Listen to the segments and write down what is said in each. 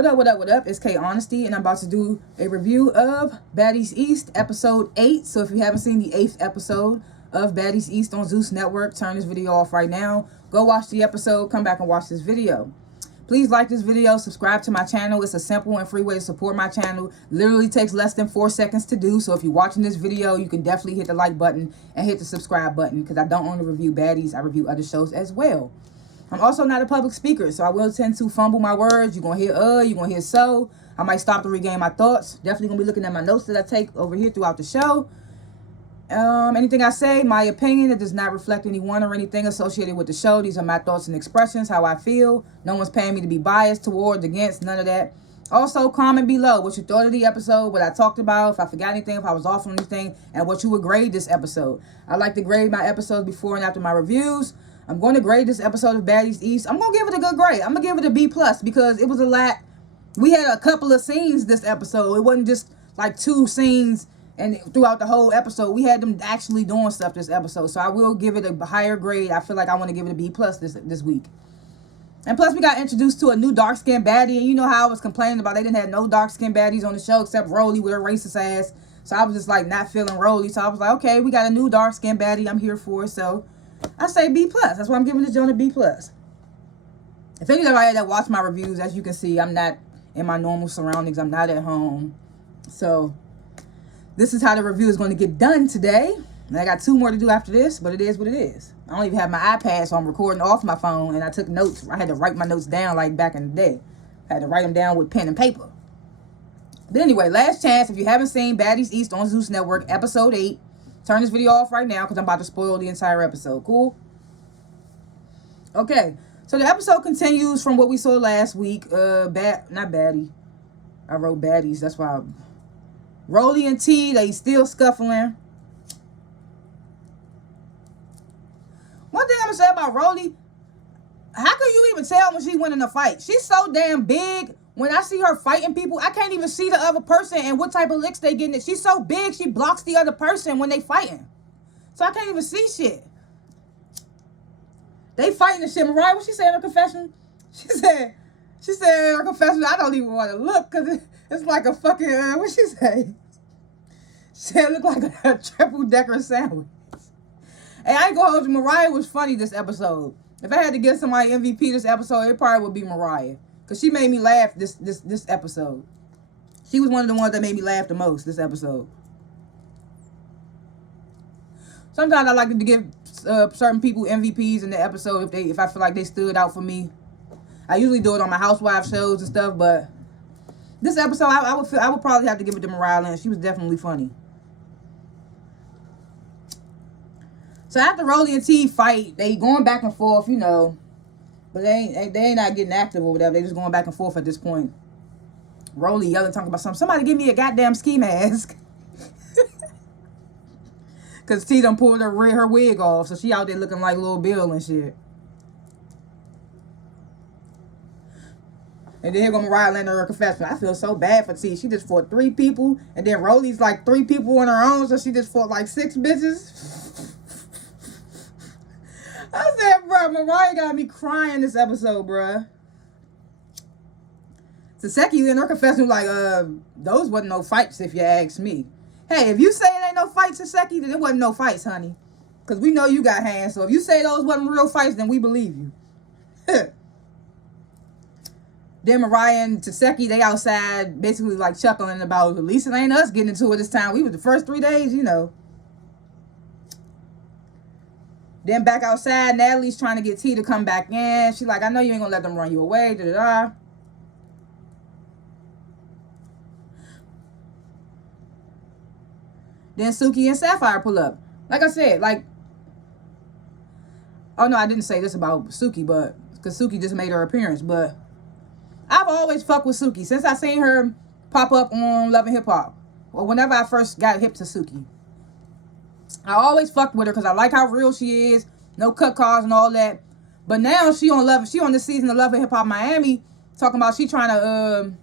What up? It's K.Honesty, and I'm about to do a review of Baddies East, episode 8. So if you haven't seen the 8th episode of Baddies East on Zeus Network, turn this video off right now. Go watch the episode, come back and watch this video. Please like this video, subscribe to my channel. It's a simple and free way to support my channel. Literally takes less than 4 seconds to do. So if you're watching this video, you can definitely hit the like button and hit the subscribe button, because I don't only review baddies, I review other shows as well. I'm also not a public speaker, so I will tend to fumble my words. You're going to hear you're going to hear so. I might stop to regain my thoughts. Definitely going to be looking at my notes that I take over here throughout the show. Anything I say, my opinion, it does not reflect anyone or anything associated with the show. These are my thoughts and expressions, how I feel. No one's paying me to be biased towards, against, none of that. Also, comment below what you thought of the episode, what I talked about, if I forgot anything, if I was off on anything, and what you would grade this episode. I like to grade my episodes before and after my reviews. I'm going to grade this episode of Baddies East. I'm going to give it a good grade. I'm going to give it a B+, because it was a lot. We had a couple of scenes this episode. It wasn't just like 2 scenes and throughout the whole episode. We had them actually doing stuff this episode. So I will give it a higher grade. I feel like I want to give it a B+ this week. And plus, we got introduced to a new dark-skinned baddie. And you know how I was complaining about they didn't have no dark-skinned baddies on the show except Rolly with her racist ass. So I was just like not feeling Rolly. So I was like, okay, we got a new dark-skinned baddie. I'm here for it. So I say B+. That's why I'm giving this joint a B+. If anybody that watch my reviews, as you can see, I'm not in my normal surroundings. I'm not at home. So this is how the review is going to get done today. And I got 2 more to do after this, but it is what it is. I don't even have my iPad, so I'm recording off my phone, and I took notes. I had to write my notes down like back in the day. I had to write them down with pen and paper. But anyway, last chance. If you haven't seen Baddies East on Zeus Network, episode 8, turn this video off right now, because I'm about to spoil the entire episode. Cool? Okay. So the episode continues from what we saw last week. Not baddie. I wrote baddies. That's why Rolly and T, they still scuffling. One thing I'm going to say about Rolly, how can you even tell when she went in a fight? She's so damn big. When I see her fighting people, I can't even see the other person and what type of licks they getting. She's so big, she blocks the other person when they fighting. So I can't even see shit. They fighting the shit. Mariah, what she said in her confession? She said in her confession, I don't even want to look, because it's like a fucking, what she say? She said it looked like a triple-decker sandwich. Hey, I ain't gonna hold you. Mariah was funny this episode. If I had to give somebody MVP this episode, it probably would be Mariah, because she made me laugh this episode. She was one of the ones that made me laugh the most this episode. Sometimes I like to give certain people MVPs in the episode if I feel like they stood out for me. I usually do it on my housewife shows and stuff, but this episode I would probably have to give it to Mariah Lynch. She was definitely funny. So after Rolly and T fight, they going back and forth, you know, but they ain't not getting active or whatever. They just going back and forth at this point. Rolly yelling, talking about something. Somebody give me a goddamn ski mask. Because T done pulled her wig off, so she out there looking like Lil Bill and shit. And then here go Mariah Lynch her confession. I feel so bad for T. She just fought 3 people, and then Rolly's like 3 people on her own, so she just fought like 6 bitches. I said, bro, Mariah got me crying this episode, bro. Saseki in her confession was like, those wasn't no fights if you ask me. Hey, if you say it ain't no fights, Saseki, then it wasn't no fights, honey. Because we know you got hands, so if you say those wasn't real fights, then we believe you. Then Mariah and Saseki, they outside basically like chuckling about, at least it ain't us getting into it this time. We was the first 3 days, you know. Then back outside, Natalie's trying to get T to come back in. She's like, I know you ain't gonna let them run you away, da-da-da. Then Suki and Sapphire pull up. Like I said, like, oh no, I didn't say this about Suki, but, because Suki just made her appearance, but I've always fucked with Suki since I seen her pop up on Love and Hip Hop, or whenever I first got hip to Suki. I always fucked with her because I like how real she is, no cut calls and all that. But now she on this season of Love and Hip Hop Miami, talking about she trying to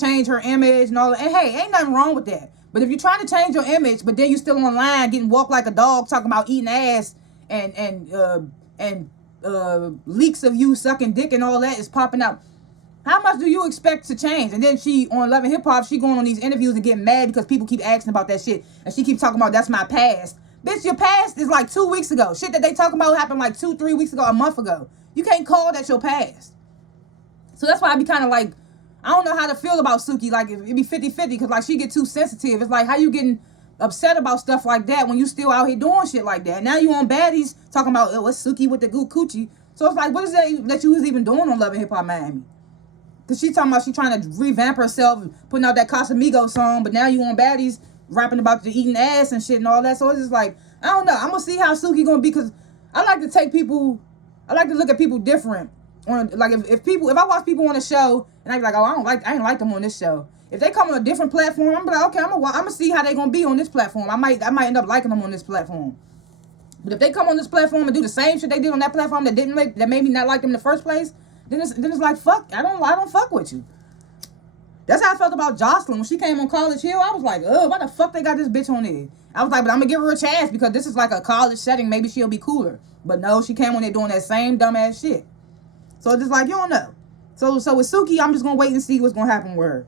change her image and all that. And hey, ain't nothing wrong with that. But if you're trying to change your image, but then you still online getting walked like a dog, talking about eating ass and leaks of you sucking dick and all that is popping out. How much do you expect to change? And then she, on Love and Hip Hop, she going on these interviews and getting mad because people keep asking about that shit. And she keeps talking about, that's my past. Bitch, your past is like 2 weeks ago. Shit that they talking about happened like 2-3 weeks ago, a month ago. You can't call that your past. So that's why I be kind of like, I don't know how to feel about Suki. Like, it be 50-50 because, like, she get too sensitive. It's like, how you getting upset about stuff like that when you still out here doing shit like that? Now you on Baddies talking about, oh, what's Suki with the good coochie? So it's like, what is that you was even doing on Love and Hip Hop Miami? Because she talking about she trying to revamp herself, putting out that Casamigos song, but now you on Baddies rapping about the eating ass and shit and all that. So it's just like, I don't know. I'm going to see how Suki going to be because I like to look at people different. Like if I watch people on a show and I be like, oh, I ain't like them on this show. If they come on a different platform, I'm like, okay, I'm gonna see how they gonna be on this platform. I might end up liking them on this platform. But if they come on this platform and do the same shit they did on that platform that made me not like them in the first place, then it's like, fuck, I don't fuck with you. That's how I felt about Jocelyn when she came on College Hill. I was like, oh, why the fuck they got this bitch on there? I was like, but I'm gonna give her a chance because this is like a college setting. Maybe she'll be cooler. But no, she came on there doing that same dumbass shit. So it's just like, you don't know. So with Suki, I'm just gonna wait and see what's gonna happen with her.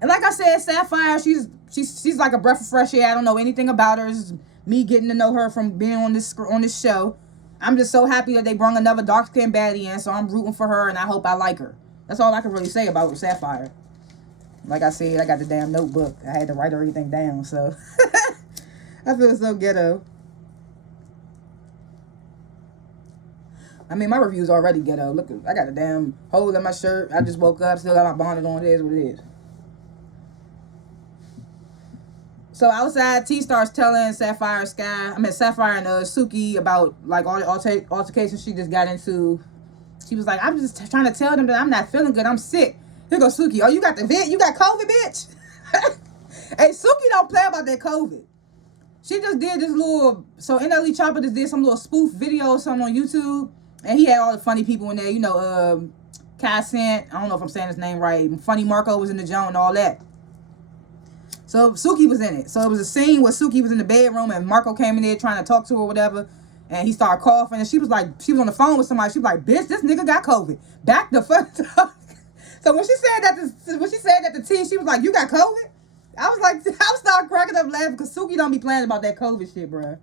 And like I said, Sapphire, she's like a breath of fresh air. I don't know anything about her. It's me getting to know her from being on this show. I'm just so happy that they brought another dark-skinned baddie in, so I'm rooting for her, and I hope I like her. That's all I can really say about Sapphire. Like I said, I got the damn notebook. I had to write everything down, so I feel so ghetto. I mean, my review's already ghetto. Look, I got a damn hole in my shirt. I just woke up, still got my bonnet on. It is what it is. So outside, T starts telling Sapphire and Suki about like all the altercations she just got into. She was like, I'm just trying to tell them that I'm not feeling good. I'm sick. Here goes Suki. Oh, you got the vid? You got COVID, bitch? Hey, Suki don't play about that COVID. She just did this little... So NLE Chopper just did some little spoof video or something on YouTube. And he had all the funny people in there. You know, Kai Cent. I don't know if I'm saying his name right. Funny Marco was in the joint and all that. So Suki was in it. So it was a scene where Suki was in the bedroom and Marco came in there trying to talk to her or whatever. And he started coughing. And she was on the phone with somebody. She was like, bitch, this nigga got COVID. Back the fuck up. So when she said that to T, she was like, you got COVID? I was like, I started cracking up laughing because Suki don't be playing about that COVID shit, bruh.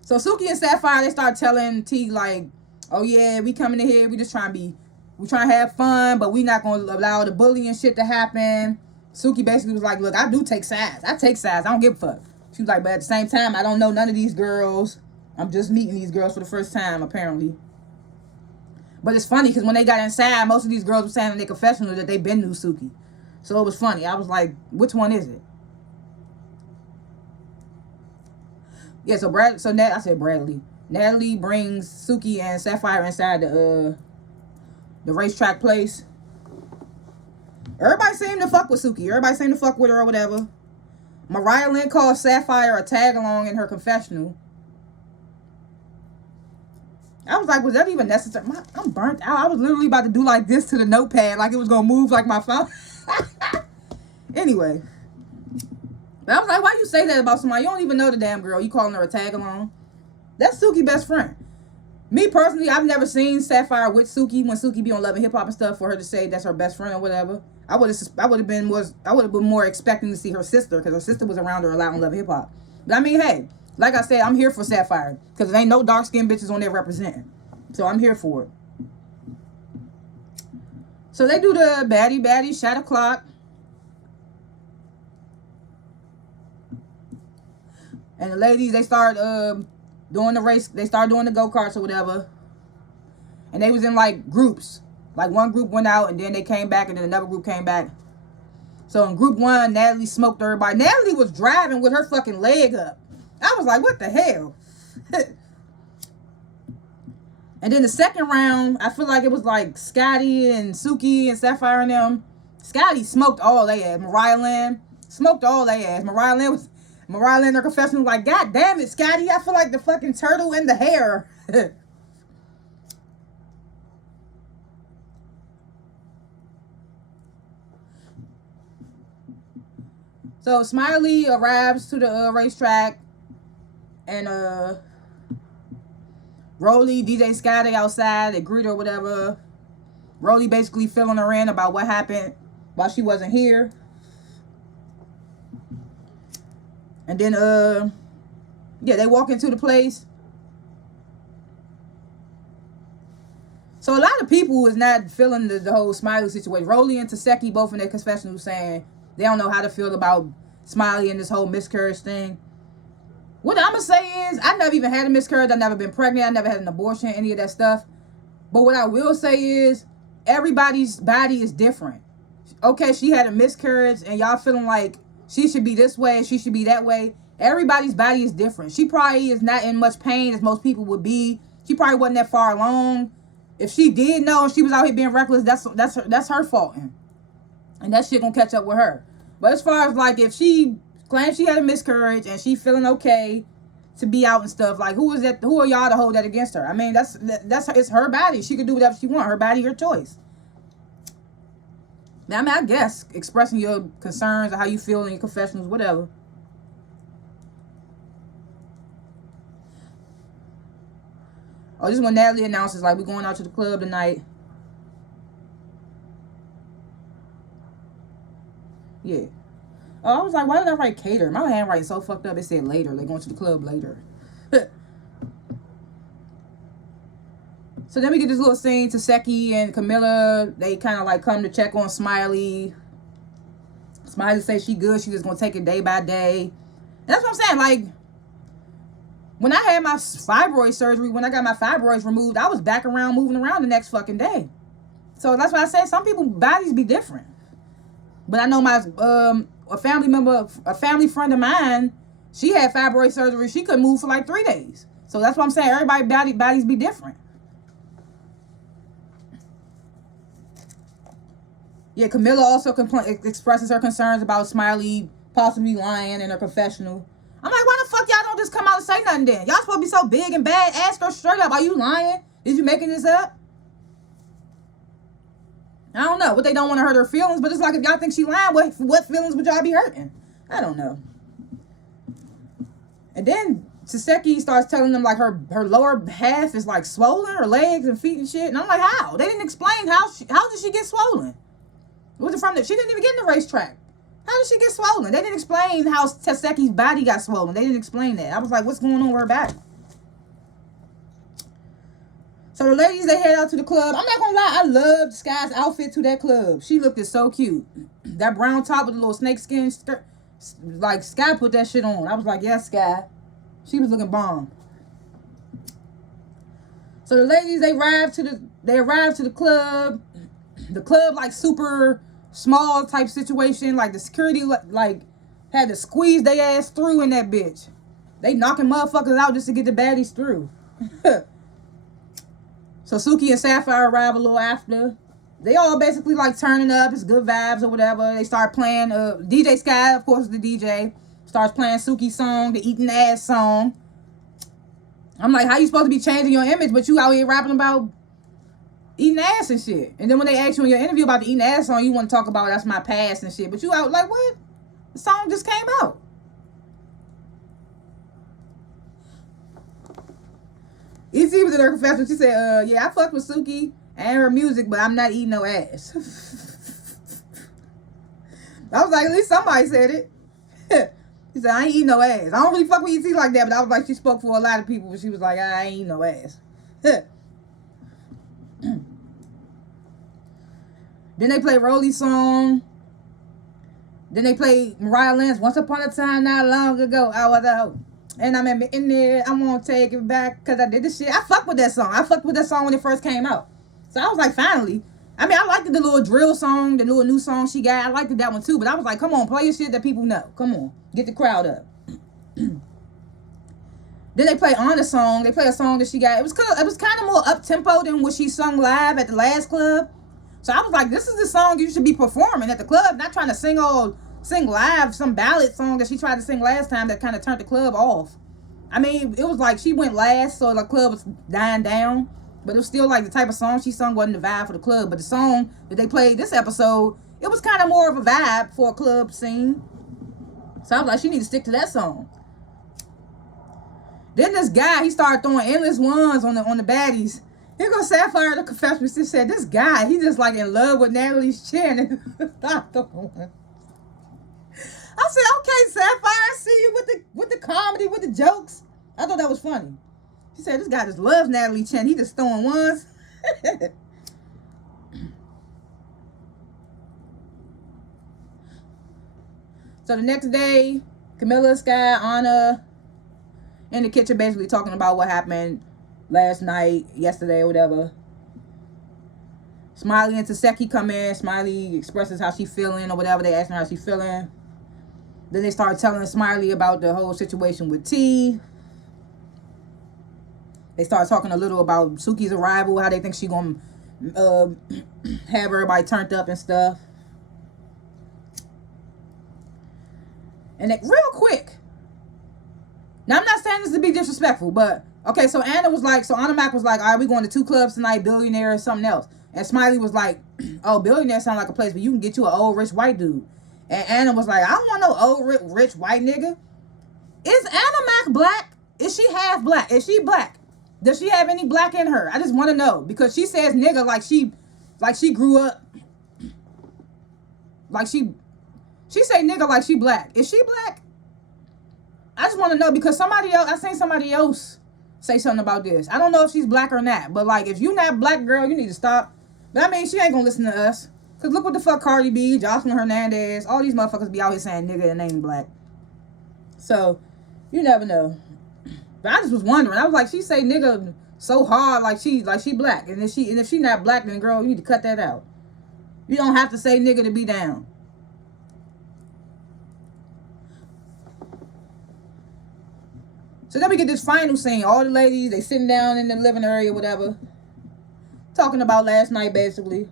So Suki and Sapphire, they start telling T like, oh yeah, we coming in here, we trying to have fun, but we not gonna allow the bullying shit to happen. Suki basically was like, look, I do take sides. I don't give a fuck. She was like, but at the same time, I don't know none of these girls. I'm just meeting these girls for the first time, apparently. But it's funny because when they got inside, most of these girls were saying in their confessional that they been knew Suki. So it was funny. I was like, which one is it? Yeah, I said Bradley. Natalie brings Suki and Sapphire inside the racetrack place. Everybody seemed to fuck with Suki. Everybody seemed to fuck with her or whatever. Mariah Lynn called Sapphire a tag-along in her confessional. I was like, was that even necessary? I'm burnt out. I was literally about to do like this to the notepad, like it was going to move like my phone. Anyway. But I was like, why you say that about somebody? You don't even know the damn girl. You calling her a tag-along? That's Suki's best friend. Me personally, I've never seen Sapphire with Suki when Suki be on Love and Hip Hop and stuff for her to say that's her best friend or whatever. I would have been more expecting to see her sister because her sister was around her a lot on Love and Hip Hop. But I mean, hey, like I said, I'm here for Sapphire because there ain't no dark-skinned bitches on there representing. So I'm here for it. So they do the baddie shot o'clock. And the ladies, they start doing the race. They start doing the go-karts or whatever. And they was in like groups. Like one group went out and then they came back and then another group came back. So in group one, Natalie smoked everybody. Natalie was driving with her fucking leg up. I was like, what the hell? And then the second round, I feel like it was like Scotty and Suki and Sapphire and them. Scotty smoked all they ass. Mariah Lynn smoked all they ass. Mariah Lynn, her confession was like, God damn it, Scotty, I feel like the fucking turtle in the hair. So Smiley arrives to the racetrack, and Rolly, DJ Sky, they outside, they greet her or whatever. Rolly basically filling her in about what happened while she wasn't here. And then, yeah, they walk into the place. So a lot of people is not feeling the whole Smiley situation. Rolly and Taseki both in their confessional saying they don't know how to feel about Smiley and this whole miscarriage thing. What I'm going to say is, I never even had a miscarriage. I've never been pregnant. I never had an abortion, any of that stuff. But what I will say is, everybody's body is different. Okay, she had a miscarriage and y'all feeling like she should be this way, she should be that way. Everybody's body is different. She probably is not in much pain as most people would be. She probably wasn't that far along. If she did know and she was out here being reckless, that's her fault. And that shit gonna catch up with her. But as far as like if she claims she had a miscarriage and she feeling okay to be out and stuff, like who is that? Who are y'all to hold that against her? I mean, it's her body. She could do whatever she want. Her body, her choice. Now, I mean, I guess expressing your concerns or how you feel in your confessionals, whatever. Oh, this is when Natalie announces, like, we're going out to the club tonight. Yeah. Oh, I was like, why did I write cater? My handwriting so fucked up. It said later. They're going to the club later. So then we get this little scene. Taseki and Camilla, they kind of like come to check on Smiley. Smiley says she good. She just going to take it day by day. And that's what I'm saying. Like, when I had my fibroid surgery, when I got my fibroids removed, I was back around, moving around the next fucking day. So that's why I say some people's bodies be different. But I know my a family member, a family friend of mine, she had fibroid surgery. She couldn't move for like 3 days. So that's what I'm saying. Everybody's bodies be different. Yeah, Camilla also expresses her concerns about Smiley possibly lying in her confessional. I'm like, why the fuck y'all don't just come out and say nothing then? Y'all supposed to be so big and bad. Ask her straight up. Are you lying? Is you making this up? I don't know. But they don't want to hurt her feelings. But it's like if y'all think she lying, what feelings would y'all be hurting? I don't know. And then Taseki starts telling them like her lower half is like swollen, her legs and feet and shit. And I'm like, how? They didn't explain how did she get swollen? Was it from she didn't even get in the racetrack. How did she get swollen? They didn't explain how Taseki's body got swollen. They didn't explain that. I was like, what's going on with her body? So the ladies, they head out to the club. I'm not gonna lie, I loved Sky's outfit to that club. She looked so cute. That brown top with the little snakeskin skirt. Like, Sky put that shit on. I was like, yeah, Sky. She was looking bomb. So the ladies, they arrived to the club. The club, like, super small type situation. Like, the security, like, had to squeeze their ass through in that bitch. They knocking motherfuckers out just to get the baddies through. So Suki and Sapphire arrive a little after. They all basically like turning up. It's good vibes or whatever. They start playing. DJ Sky, of course, is the DJ. Starts playing Suki's song, the eating ass song. I'm like, how you supposed to be changing your image, but you out here rapping about eating ass and shit? And then when they ask you in your interview about the eating ass song, you want to talk about that's my past and shit. But you out like, what? The song just came out. EC was in her confession. She said, yeah, I fucked with Suki and her music, but I'm not eating no ass. I was like, at least somebody said it. He said, I ain't eating no ass. I don't really fuck with EC like that, but I was like, she spoke for a lot of people, but she was like, I ain't eating no ass. Then they play Rolly's song. Then they play Mariah Lynch, Once Upon a Time Not Long Ago, I was a hoe. And I'm in there, I'm gonna take it back because I did this shit. I fucked with that song. I fucked with that song when it first came out. So I was like, finally. I mean, I liked the little drill song, the little new song she got. I liked that one too. But I was like, come on, play your shit that people know. Come on, get the crowd up. Then they play Honest song. They play a song that she got. It was kind of more up-tempo than what she sung live at the last club. So I was like, this is the song you should be performing at the club, not trying to sing live some ballad song that she tried to sing last time that kind of turned the club off. I mean, it was like she went last, so the club was dying down, but it was still like the type of song she sung wasn't the vibe for the club. But the song that they played this episode, it was kind of more of a vibe for a club scene. So I was like, she need to stick to that song. Then this guy, he started throwing endless ones on the baddies. Here goes Sapphire, the confession. She said, this guy, he just like in love with Natalie's chin. And started throwing one. I said, okay, Sapphire, I see you with the comedy, with the jokes. I thought that was funny. She said, this guy just loves Natalie Chen. He just throwing ones. So the next day, Camilla, Sky, Anna in the kitchen basically talking about what happened last night, yesterday, or whatever. Smiley and Taseki come in. Smiley expresses how she feeling or whatever. They asking her how she feeling. Then they start telling Smiley about the whole situation with T. They start talking a little about Suki's arrival, how they think she gonna have everybody turned up and stuff. And real quick. Now, I'm not saying this to be disrespectful, but, okay, so Anna Mac was like, all right, we going to 2 clubs tonight, Billionaire or something else. And Smiley was like, oh, Billionaire sound like a place where you can get you an old rich white dude. And Anna was like, I don't want no old rich white nigga. Is Anna Mac black? Is she half black? Is she black? Does she have any black in her? I just want to know. Because she says nigga like she grew up. Like she say nigga like she black. Is she black? I just want to know because I seen somebody else say something about this. I don't know if she's black or not. But like, if you not black, girl, you need to stop. But I mean, she ain't gonna listen to us. Because look what the fuck Cardi B, Jocelyn Hernandez, all these motherfuckers be out here saying nigga and ain't black. So, you never know. But I just was wondering. I was like, she say nigga so hard like she black. And if she not black, then girl, you need to cut that out. You don't have to say nigga to be down. So then we get this final scene. All the ladies, they sitting down in the living area, whatever. Talking about last night, basically.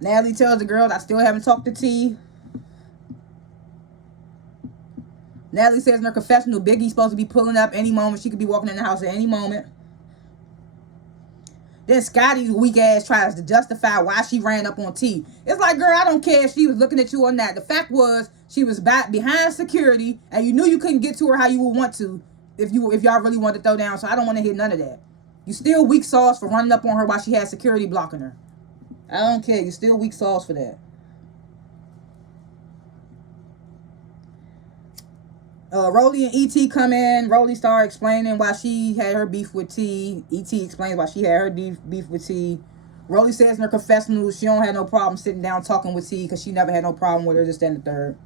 Natalie tells the girls, I still haven't talked to T. Natalie says in her confessional, Biggie's supposed to be pulling up any moment. She could be walking in the house at any moment. Then Scotty's weak ass tries to justify why she ran up on T. It's like, girl, I don't care if she was looking at you or not. The fact was, she was back behind security, and you knew you couldn't get to her how you would want to if y'all really wanted to throw down. So I don't want to hear none of that. You still weak sauce for running up on her while she had security blocking her. I don't care. You still weak sauce for that. Rolly and E.T. come in. Rolly started explaining why she had her beef with T. E.T. explains why she had her beef with T. Rolly says in her confessional she don't have no problem sitting down talking with T because she never had no problem with her, just and the third.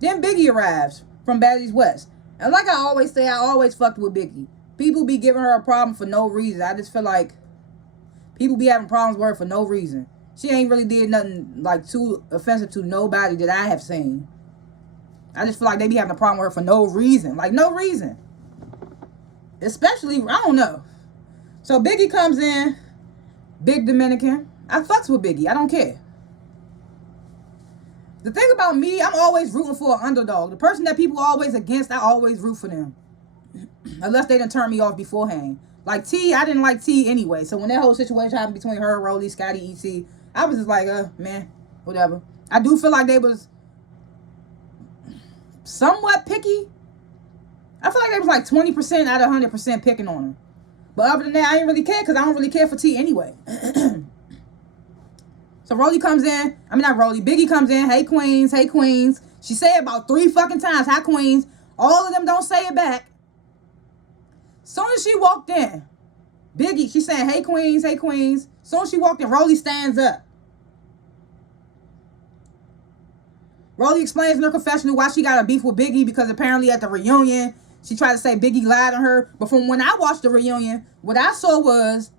Then Biggie arrives from Baddies West. And like I always say, I always fucked with Biggie. People be giving her a problem for no reason. I just feel like people be having problems with her for no reason. She ain't really did nothing like too offensive to nobody that I have seen. I just feel like they be having a problem with her for no reason. Like no reason. Especially, I don't know. So Biggie comes in. Big Dominican. I fucks with Biggie. I don't care. The thing about me, I'm always rooting for an underdog. The person that people always against, I always root for them. Unless they done turn me off beforehand. Like T, I didn't like T anyway. So when that whole situation happened between her, Rolly, Scotty, E.T., I was just like, man, whatever. I do feel like they was somewhat picky. I feel like they was like 20% out of 100% picking on her. But other than that, I didn't really care because I don't really care for T anyway. So Rolly comes in. I mean, not Rolly. Biggie comes in. Hey, queens. Hey, queens. She said about 3 fucking times, hi, queens. All of them don't say it back. Soon as she walked in, Biggie, she saying, hey, queens. Hey, queens. Soon as she walked in, Rolly stands up. Rolly explains in her confessional why she got a beef with Biggie because apparently at the reunion, she tried to say Biggie lied on her. But from when I watched the reunion, what I saw was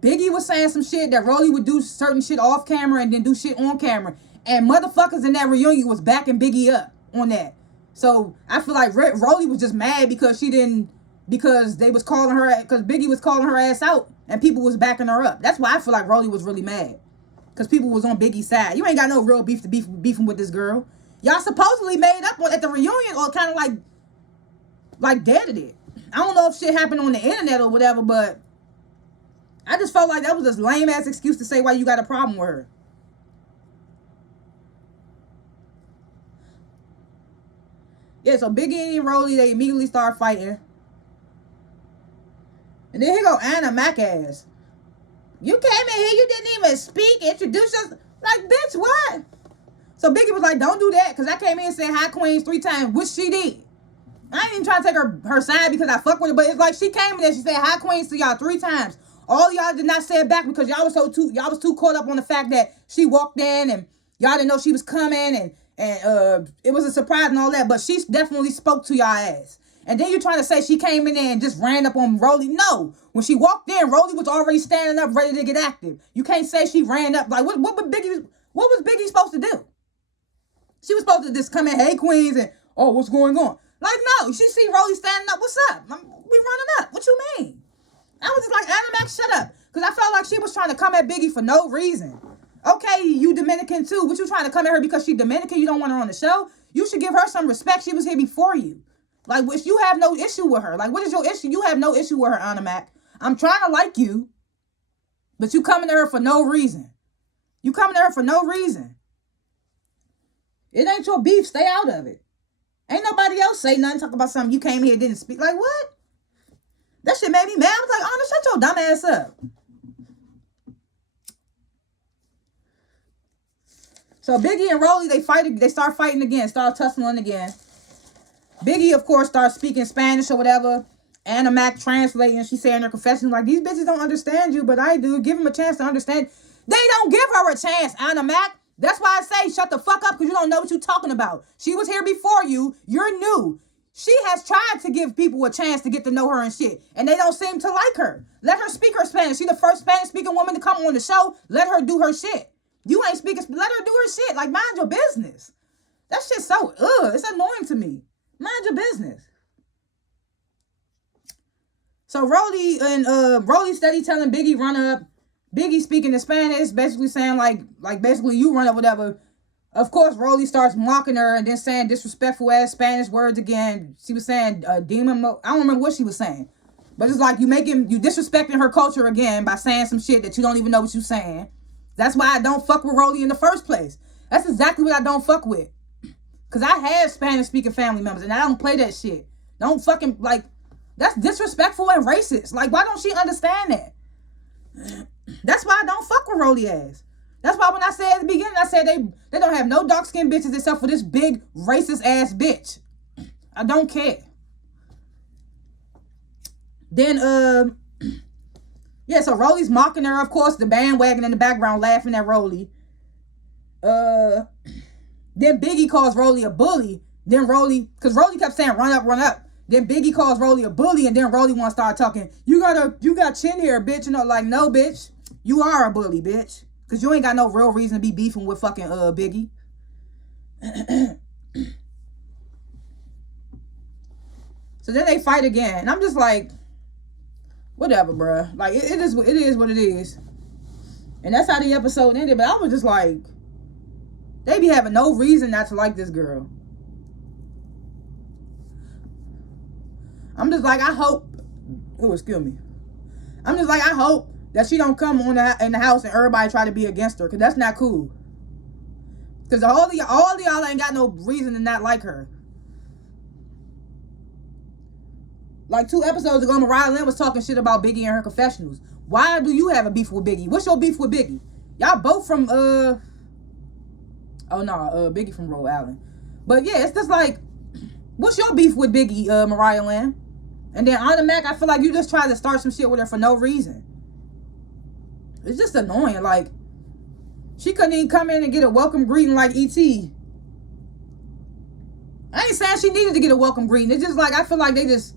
Biggie was saying some shit that Rolly would do certain shit off camera and then do shit on camera. And motherfuckers in that reunion was backing Biggie up on that. So I feel like Rolly was just mad because they was calling her, because Biggie was calling her ass out and people was backing her up. That's why I feel like Rolly was really mad. Because people was on Biggie's side. You ain't got no real beef to beefing with this girl. Y'all supposedly made up at the reunion or kind of like deaded it. I don't know if shit happened on the internet or whatever, but I just felt like that was a lame ass excuse to say why you got a problem with her. Yeah, so Biggie and Rolly, they immediately start fighting. And then here go Anna Mac ass. You came in here, you didn't even speak, introduce yourself. Like, bitch, what? So Biggie was like, don't do that, because I came in and said hi Queens 3 times, which she did. I ain't even trying to take her side because I fuck with her, but it's like she came in there, she said hi Queens to y'all 3 times. All y'all did not say it back because y'all was too caught up on the fact that she walked in and y'all didn't know she was coming and it was a surprise and all that, but she definitely spoke to y'all ass. And then you're trying to say she came in there and just ran up on Rolly. No. When she walked in, Rolly was already standing up, ready to get active. You can't say she ran up. Like, what was Biggie supposed to do? She was supposed to just come in, hey, Queens, and, oh, what's going on? Like, no. She see Rolly standing up, what's up? We running up. What you mean? I was just like, Anna Mac, shut up. Because I felt like she was trying to come at Biggie for no reason. Okay, you Dominican too. What you trying to come at her because she Dominican? You don't want her on the show? You should give her some respect. She was here before you. Like, which you have no issue with her. Like, what is your issue? You have no issue with her, Anna Mac. I'm trying to like you, but you coming to her for no reason. You coming to her for no reason. It ain't your beef. Stay out of it. Ain't nobody else say nothing. Talk about something you came here didn't speak. Like, what? That shit made me mad. I was like, Anna, shut your dumb ass up. So Biggie and Rolly, they start fighting again, start tussling again. Biggie, of course, starts speaking Spanish or whatever. Anna Mac translating. She saying in her confession, like, these bitches don't understand you, but I do. Give them a chance to understand. They don't give her a chance, Anna Mac. That's why I say shut the fuck up because you don't know what you're talking about. She was here before you. You're new. She has tried to give people a chance to get to know her and shit, and they don't seem to like her. Let her speak her Spanish. She's the first Spanish-speaking woman to come on the show. Let her do her shit. You ain't speaking. Let her do her shit. Like, mind your business. That shit's so, it's annoying to me. Mind your business. So Rolly steady telling Biggie run up. Biggie speaking in Spanish, basically saying like basically you run up, whatever. Of course, Rolly starts mocking her and then saying disrespectful ass Spanish words again. She was saying demon. I don't remember what she was saying, but it's like you disrespecting her culture again by saying some shit that you don't even know what you're saying. That's why I don't fuck with Rolly in the first place. That's exactly what I don't fuck with. Because I have Spanish-speaking family members, and I don't play that shit. Don't fucking, like, that's disrespectful and racist. Like, why don't she understand that? That's why I don't fuck with Rolly ass. That's why when I said at the beginning, I said they don't have no dark-skinned bitches except for this big racist-ass bitch. I don't care. Then, yeah, so Rolly's mocking her, of course, the bandwagon in the background laughing at Rolly. Then Biggie calls Rolly a bully. Then Rolly, because Rolly kept saying, run up, run up. Then Biggie calls Rolly a bully, and then Rolly want to start talking, you got chin hair, bitch. You know, like, no, bitch. You are a bully, bitch. Because you ain't got no real reason to be beefing with fucking Biggie. So then they fight again. And I'm just like, whatever, bruh. Like, it is what it is. And that's how the episode ended. But I was just like, they be having no reason not to like this girl. I'm just like, I hope. Oh, excuse me. I'm just like, I hope that she don't come in the house and everybody try to be against her, because that's not cool. Because all of y'all ain't got no reason to not like her. Like 2 episodes ago, Mariah Lynn was talking shit about Biggie and her confessionals. Why do you have a beef with Biggie? What's your beef with Biggie? Y'all both from Biggie from Rhode Island. But yeah, it's just like, what's your beef with Biggie, Mariah Lynn? And then Anna Mac, I feel like you just tried to start some shit with her for no reason. It's just annoying. Like, she couldn't even come in and get a welcome greeting like E.T. I ain't saying she needed to get a welcome greeting. It's just like, I feel like they just,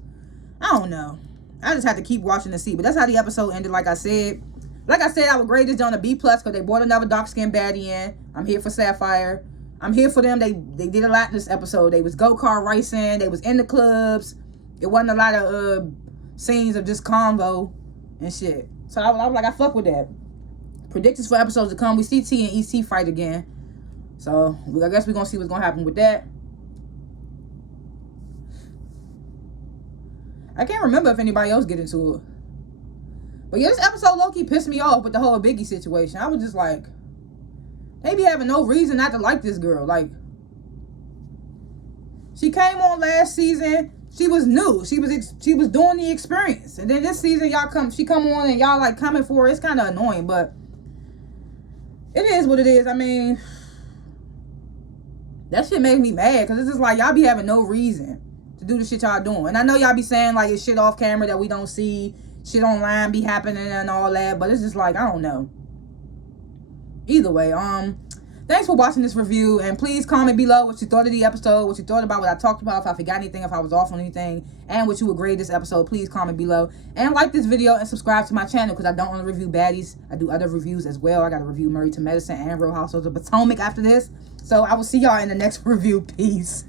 I don't know. I just had to keep watching to see. But that's how the episode ended, like I said. Like I said, I would grade this on a B+ because they brought another dark-skinned baddie in. I'm here for Sapphire. I'm here for them. They did a lot this episode. They was go-kart racing. They was in the clubs. It wasn't a lot of scenes of just convo and shit. So I was like, I fuck with that. Predictions for episodes to come. We see T and EC fight again. So I guess we're going to see what's going to happen with that. I can't remember if anybody else get into it. But yeah, this episode low-key pissed me off with the whole Biggie situation. I was just like, they be having no reason not to like this girl. Like, She came on last season. She was new. She was doing the experience. And then this season, she come on and y'all like coming for her. It's kind of annoying, but it is what it is. I mean, that shit made me mad because it's just like y'all be having no reason to do the shit y'all doing. And I know y'all be saying like it's shit off camera that we don't see, shit online be happening and all that, but it's just like, I don't know. Either way, thanks for watching this review, and please comment below what you thought of the episode, what you thought about what I talked about, if I forgot anything, if I was off on anything, and what you would grade this episode. Please comment below, and like this video, and subscribe to my channel, because I don't only review baddies, I do other reviews as well. I got to review Married to Medicine and Real Households of Potomac after this, so I will see y'all in the next review. Peace.